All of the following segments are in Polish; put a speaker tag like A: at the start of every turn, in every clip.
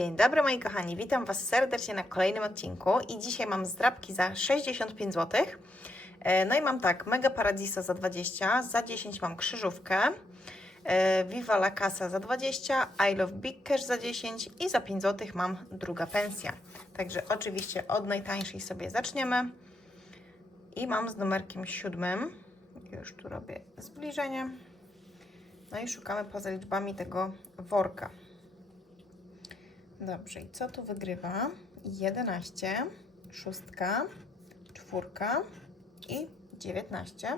A: Dzień dobry moi kochani, witam Was serdecznie na kolejnym odcinku i dzisiaj mam zdrabki za 65 zł. E, No i mam tak, Mega Paradisa za 20, za 10 mam krzyżówkę, e, Viva La Casa za 20, I Love Big Cash za 10 i za 5 zł mam druga pensja. Także oczywiście od najtańszej sobie zaczniemy i mam z numerkiem siódmym, już tu robię zbliżenie, no i szukamy poza liczbami tego worka. Dobrze, i co tu wygrywa? 11, szóstka, czwórka i 19.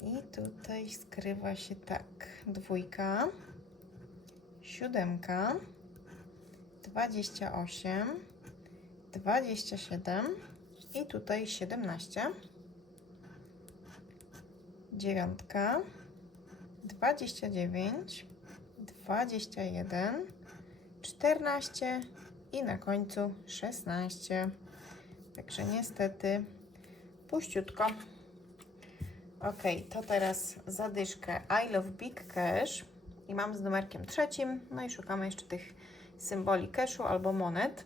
A: I tutaj skrywa się tak, dwójka, siódemka, 28, 27 i tutaj 17, dziewiątka, 29, 21, 14 i na końcu 16. Także niestety puściutko. Ok, to teraz zadyszkę I Love Big Cash i mam z numerkiem trzecim. No i szukamy jeszcze tych symboli cashu albo monet.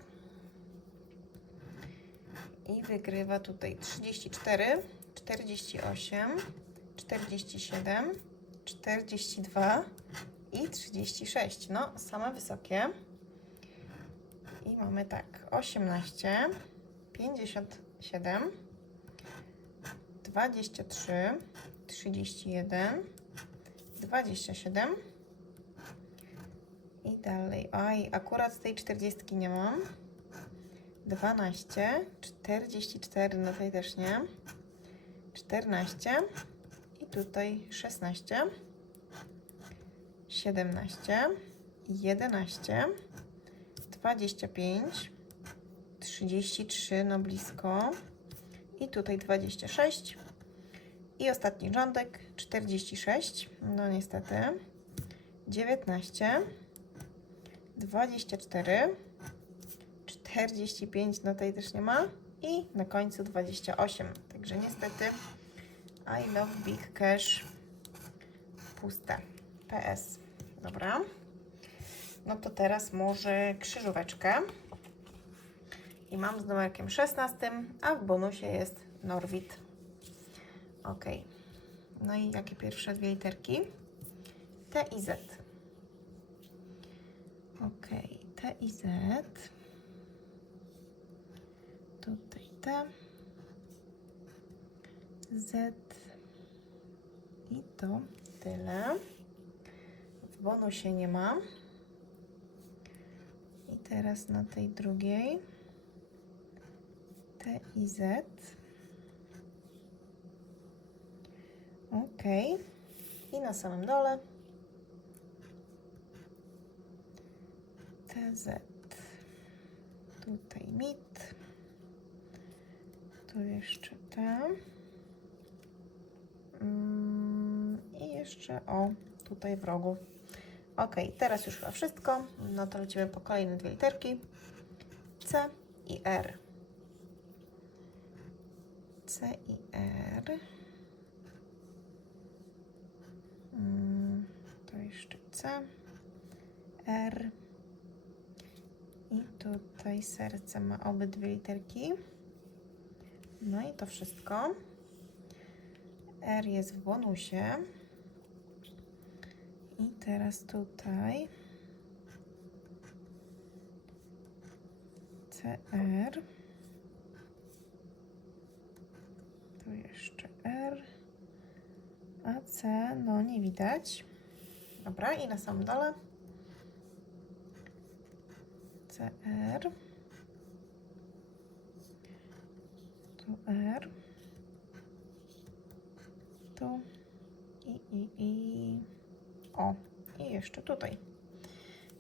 A: I wygrywa tutaj 34, 48, 47, 42 i 36. No, same wysokie. I mamy tak, 18, 57, 23, 31, 27 i dalej. Oj, akurat z tej 40 nie mam. 12, 44, no tutaj też nie. 14 i tutaj 16. 17, 11, 25, 33, no blisko. I tutaj 26. I ostatni rządek 46, no niestety. 19, 24, 45, no tutaj też nie ma. I na końcu 28. Także niestety I love big cash puste. PS. Dobra. No to teraz może krzyżóweczkę. I mam z numerkiem 16, a w bonusie jest Norwid. Ok. No i jakie pierwsze dwie literki? T i Z. Ok. T i Z. Tutaj T. Z. I to tyle. W bonusie nie ma. Teraz na tej drugiej T i Z. Ok. I na samym dole TZ. Tutaj mit. Tu jeszcze T. Mm, I jeszcze o, tutaj w rogu. Ok, teraz już chyba wszystko. No to lecimy po kolejne dwie literki. C i R. C i R. Mm, to jeszcze C, R. I tutaj serce ma obydwie literki. No i to wszystko. R jest w bonusie. I teraz tutaj CR. Tu jeszcze R. A C, no nie widać. Dobra, i na samym dole CR. Tu R. Tu i, i, i. O, i jeszcze tutaj.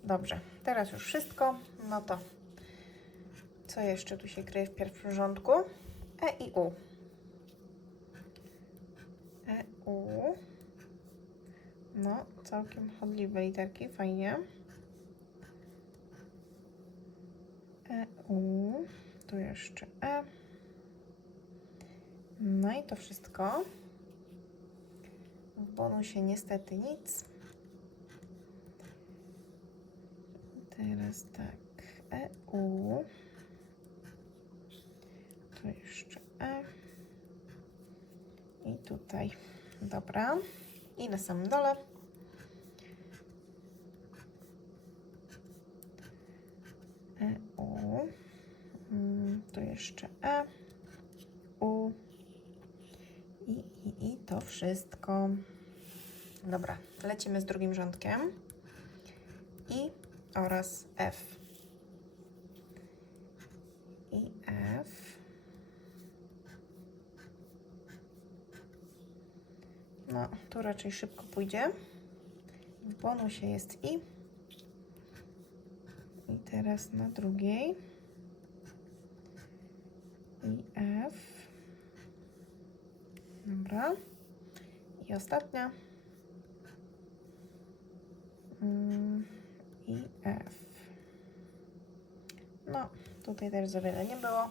A: Dobrze, teraz już wszystko. No to co jeszcze tu się kryje w pierwszym rządku? E i U. E, U. No, całkiem chodliwe literki, fajnie. E, U. Tu jeszcze E. No i to wszystko. W bonusie niestety nic. Teraz tak, EU. Tu jeszcze E. I tutaj. Dobra. I na samym dole. EU. Mm, Tu jeszcze E. U. I, i, I to wszystko. Dobra, lecimy z drugim rządkiem. I oraz F. I F. No, tu raczej szybko pójdzie. W bonusie jest I. I teraz na drugiej. I F. Dobra. I ostatnia. Mm, I F. No, tutaj też za wiele nie było.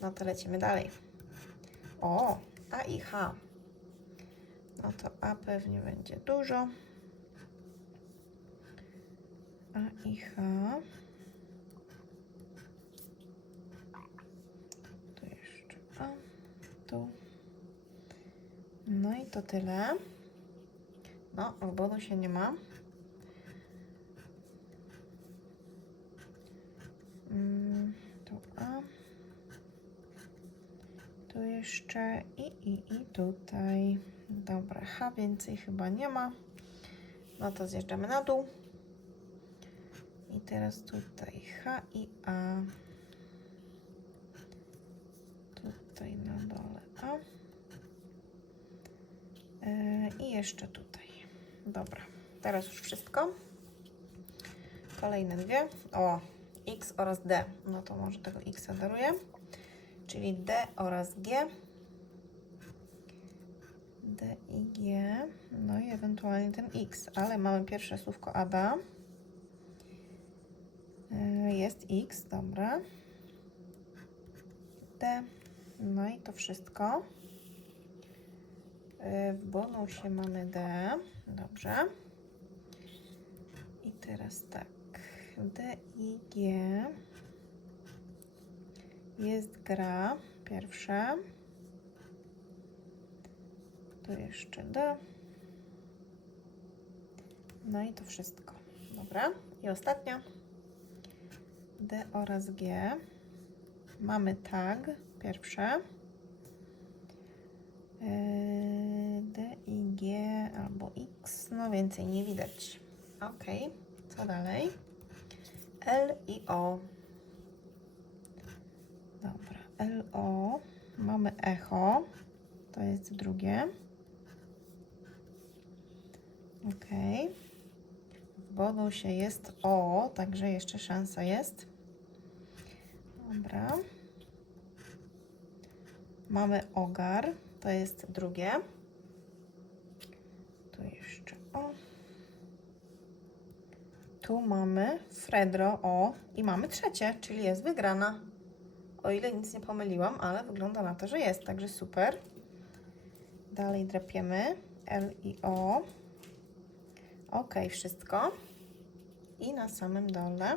A: No to lecimy dalej. O, A i H. No to A pewnie będzie dużo. A i H. Tu jeszcze A. Tu. No i to tyle. No, w bonusie nie ma. Tu A. Tu jeszcze i, i, i tutaj. Dobra, H więcej chyba nie ma. No to zjeżdżamy na dół. I teraz tutaj H i A. Tutaj na dole A. E, I jeszcze tutaj. Dobra, teraz już wszystko. Kolejne dwie. O, X oraz D. No to może tego X daruję. Czyli D oraz G. D i G. No i ewentualnie ten X. Ale mamy pierwsze słówko Ada. Y, Jest X, dobra. D. No i to wszystko. Y, W bonusie mamy D. Dobrze. I teraz tak. D i G. Jest gra pierwsze. Tu jeszcze D. No i to wszystko. Dobra. I ostatnia. D oraz G. Mamy tag pierwsze. Yy, D i G albo X. No więcej nie widać. Ok. Co dalej? L i O. Dobra. L, O. Mamy echo. To jest drugie. Ok. W bonusie jest O, także jeszcze szansa jest. Dobra. Mamy ogar, to jest drugie. Tu jeszcze O. Tu mamy Fredro O i mamy trzecie, czyli jest wygrana. O ile nic nie pomyliłam, ale wygląda na to, że jest, także super. Dalej drapiemy L i O. Ok, wszystko. I na samym dole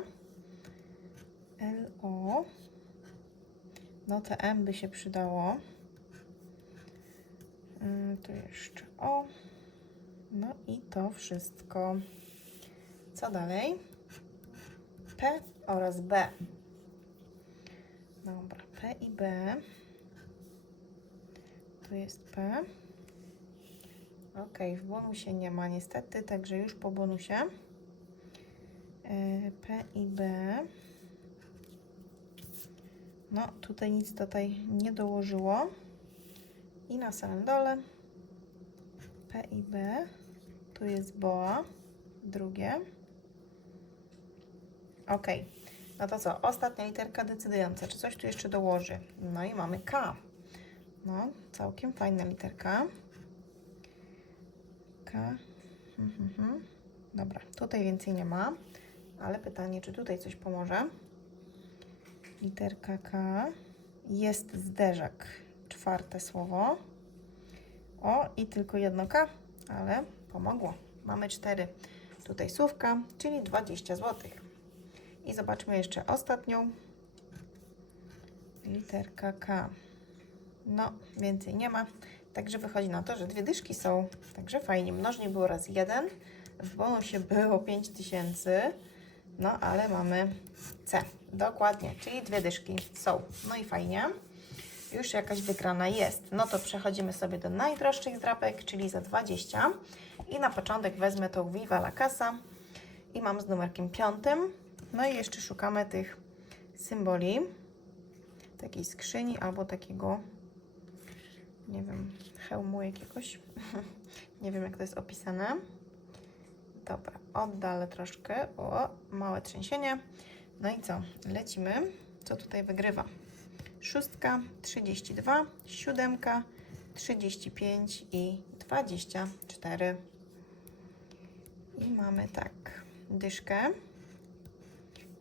A: L, O. No to M by się przydało. Mm, Tu jeszcze O. No i to wszystko. Co dalej? P oraz B. Dobra, P i B. Tu jest P. Ok, w bonusie nie ma niestety, także już po bonusie. E, P i B. No, tutaj nic tutaj nie dołożyło. I na samym dole P i B. Tu jest boa, drugie. Ok, no to co? Ostatnia literka decydująca. Czy coś tu jeszcze dołoży? No i mamy K. No, całkiem fajna literka. K. Mhm, mhm. Dobra, tutaj więcej nie ma, ale pytanie, czy tutaj coś pomoże? Literka K. Jest zderzak. Czwarte słowo. O, i tylko jedno K, ale pomogło. Mamy cztery tutaj słówka, czyli 20 zł. I zobaczmy jeszcze ostatnią. Literka K. No, więcej nie ma. Także wychodzi na to, że dwie dyszki są. Także fajnie. Mnożnik był raz jeden. W bonusie było 5000. No, ale mamy C. Dokładnie, czyli dwie dyszki są. No i fajnie. Już jakaś wygrana jest. No to przechodzimy sobie do najdroższych zdrapek, czyli za 20. I na początek wezmę tą Viva la Casa. I mam z numerkiem piątym. No i jeszcze szukamy tych symboli. Takiej skrzyni albo takiego, nie wiem, hełmu jakiegoś. nie wiem, jak to jest opisane. Dobra, oddalę troszkę. O, małe trzęsienie. No i co? Lecimy. Co tutaj wygrywa? Szóstka, 32, siódemka, 35 i 24. I mamy tak, dyszkę,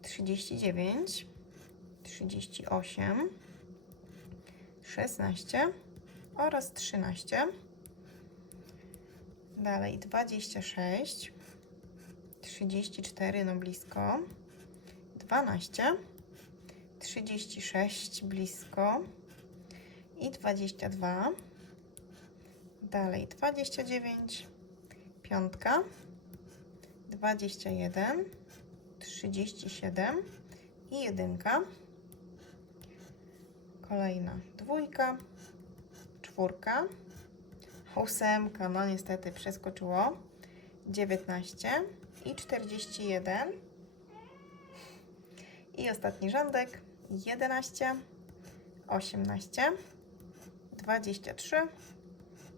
A: 39, 38, 16 oraz 13. Dalej 26, 34, no blisko, 12, 36 blisko i 22. Dalej 29, piątka, 21, 37 i jedynka. Kolejna dwójka, czwórka, ósemka, no niestety przeskoczyło, 19 i 41. I ostatni rządek 11, 18, 23,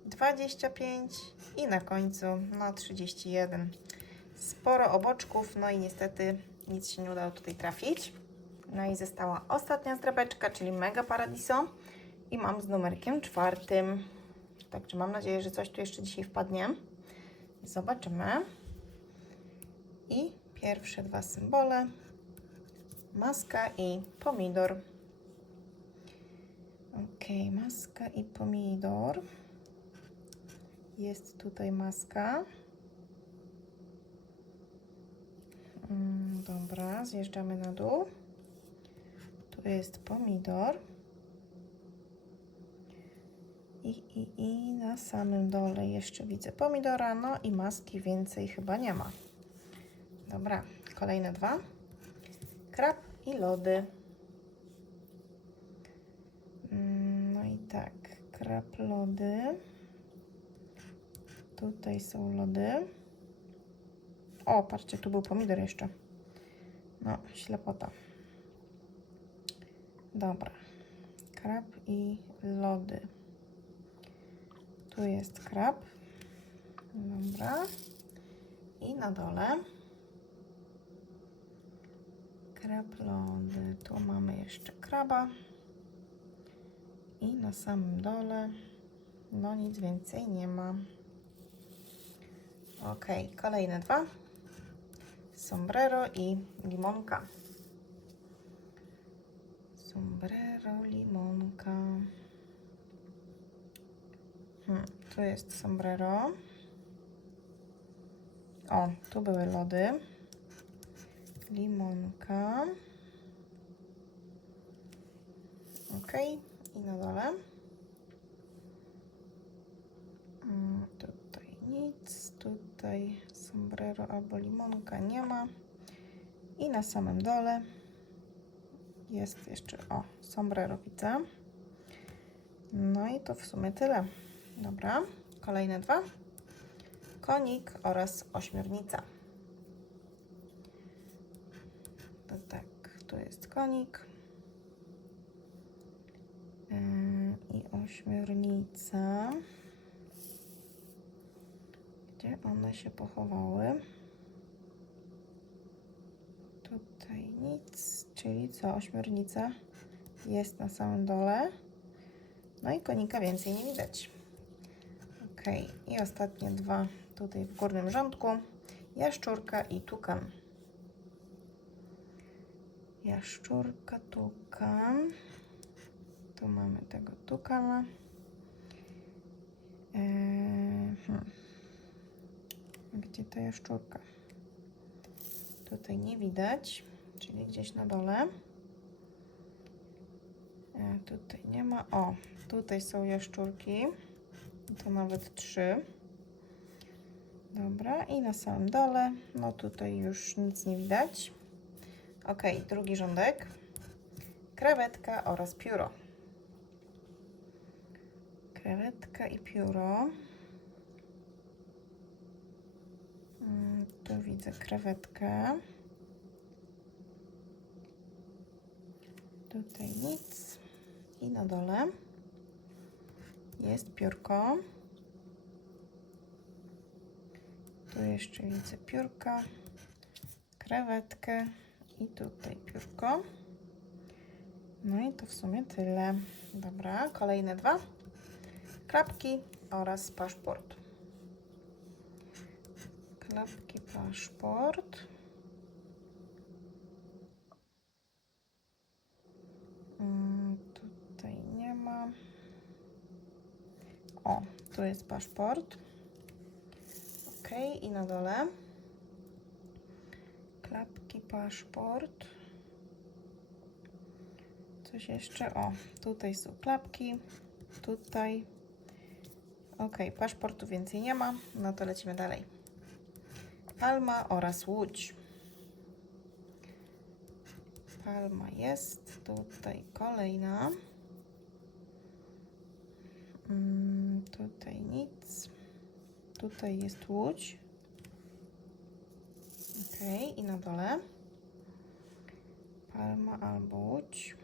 A: 25 i na końcu no 31. Sporo oboczków, no i niestety nic się nie udało tutaj trafić. No i została ostatnia zdrabeczka, czyli Mega Paradiso i mam z numerkiem czwartym. Także mam nadzieję, że coś tu jeszcze dzisiaj wpadnie. Zobaczymy. I pierwsze dwa symbole maska i pomidor. Ok, maska i pomidor. Jest tutaj maska. Mm, dobra, zjeżdżamy na dół. Tu jest pomidor. I, i, I na samym dole jeszcze widzę pomidora, no i maski więcej chyba nie ma. Dobra, kolejne dwa krab i lody. Mm, No i tak, krab, lody. Tutaj są lody. O, patrzcie, tu był pomidor jeszcze. No, ślepota. Dobra. Krab i lody. Tu jest krab. Dobra. I na dole krab lody. Tu mamy jeszcze kraba. I na samym dole, no nic więcej nie ma. Ok, kolejne dwa. Sombrero i limonka. Sombrero, limonka. Hmm, tu jest sombrero. O, tu były lody limonka. Ok, i na dole. Mm, Tutaj nic, tutaj sombrero albo limonka nie ma. I na samym dole jest jeszcze, o, sombrero widzę. No i to w sumie tyle. Dobra, kolejne dwa. Konik oraz ośmiornica. To tak, tu jest konik. Yy, I ośmiornica. Gdzie one się pochowały? Tutaj nic, czyli co? Ośmiornica jest na samym dole. No i konika więcej nie widać. Ok, i ostatnie dwa tutaj w górnym rządku. Jaszczurka i tukan. Jaszczurka, tukan. Tu mamy tego tukana. Eee. Gdzie ta jaszczurka? Tutaj nie widać. czyli gdzieś na dole. E, tutaj nie ma. O, tutaj są jaszczurki. To nawet trzy. Dobra, i na samym dole, no tutaj już nic nie widać. Ok, drugi rządek. Krewetka oraz pióro. Krewetka i pióro. Mm, Tu widzę krewetkę. Tutaj nic. I na dole jest piórko. Tu jeszcze widzę piórka, krewetkę i tutaj piórko. No i to w sumie tyle. Dobra, kolejne dwa. Klapki oraz paszport. Klapki, paszport. Mm, tutaj nie ma. O, tu jest paszport. Ok, i na dole. Klapki, paszport. Coś jeszcze? O, tutaj są klapki. Tutaj. Ok, paszportu więcej nie ma. No to lecimy dalej. Palma oraz łódź. Palma jest. Tutaj kolejna. Mm, tutaj nic. Tutaj jest łódź. Ok, i na dole. Palma albo łódź.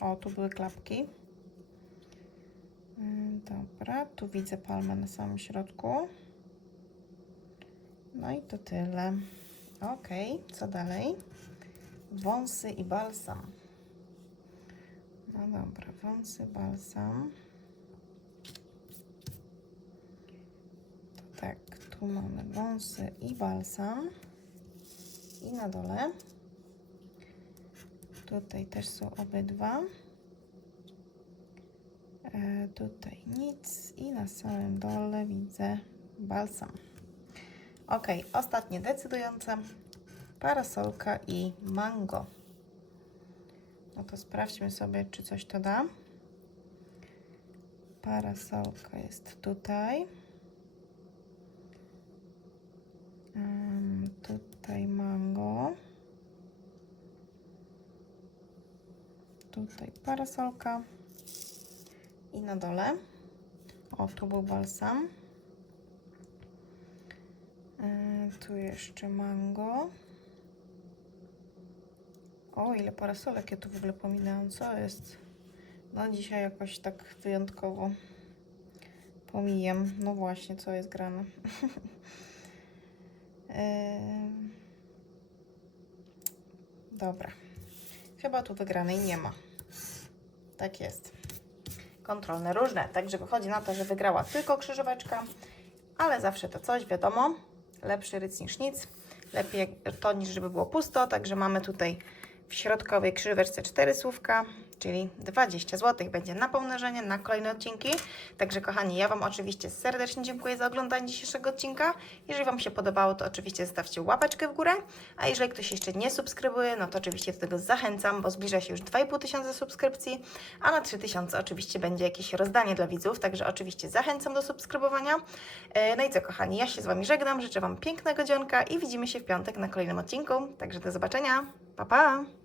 A: O, tu były klapki. Mm, Dobra, tu widzę palmę na samym środku. No i to tyle. Ok, co dalej? Wąsy i balsam. No dobra, wąsy, balsam. To tak, tu mamy wąsy i balsam. I na dole. Tutaj też są obydwa. E, tutaj nic. I na samym dole widzę balsam. Ok, ostatnie decydujące. Parasolka i mango. No to sprawdźmy sobie, czy coś to da. Parasolka jest tutaj. Ym, tutaj mango. Tutaj parasolka. I na dole. O, tu był balsam. Yy, tu jeszcze mango. O, ile parasolek ja tu w ogóle pominęłam. Co jest? No dzisiaj jakoś tak wyjątkowo pomijam. No właśnie, co jest grane. Ym. Dobra. Chyba tu wygranej nie ma. Tak jest. Kontrolne różne. Także wychodzi na to, że wygrała tylko krzyżóweczka, ale zawsze to coś, wiadomo. Lepszy ryc niż nic. Lepiej to niż żeby było pusto. Także mamy tutaj w środkowej krzyżóweczce 4 słówka, czyli 20 zł będzie na pomnożenie na kolejne odcinki. Także kochani, ja Wam oczywiście serdecznie dziękuję za oglądanie dzisiejszego odcinka. Jeżeli Wam się podobało, to oczywiście zostawcie łapeczkę w górę, a jeżeli ktoś jeszcze nie subskrybuje, no to oczywiście do tego zachęcam, bo zbliża się już 2,5 tysiąca subskrypcji, a na 3000 oczywiście będzie jakieś rozdanie dla widzów, także oczywiście zachęcam do subskrybowania. E, No i co kochani, ja się z Wami żegnam, życzę Wam pięknego dzionka i widzimy się w piątek na kolejnym odcinku, także do zobaczenia, pa pa!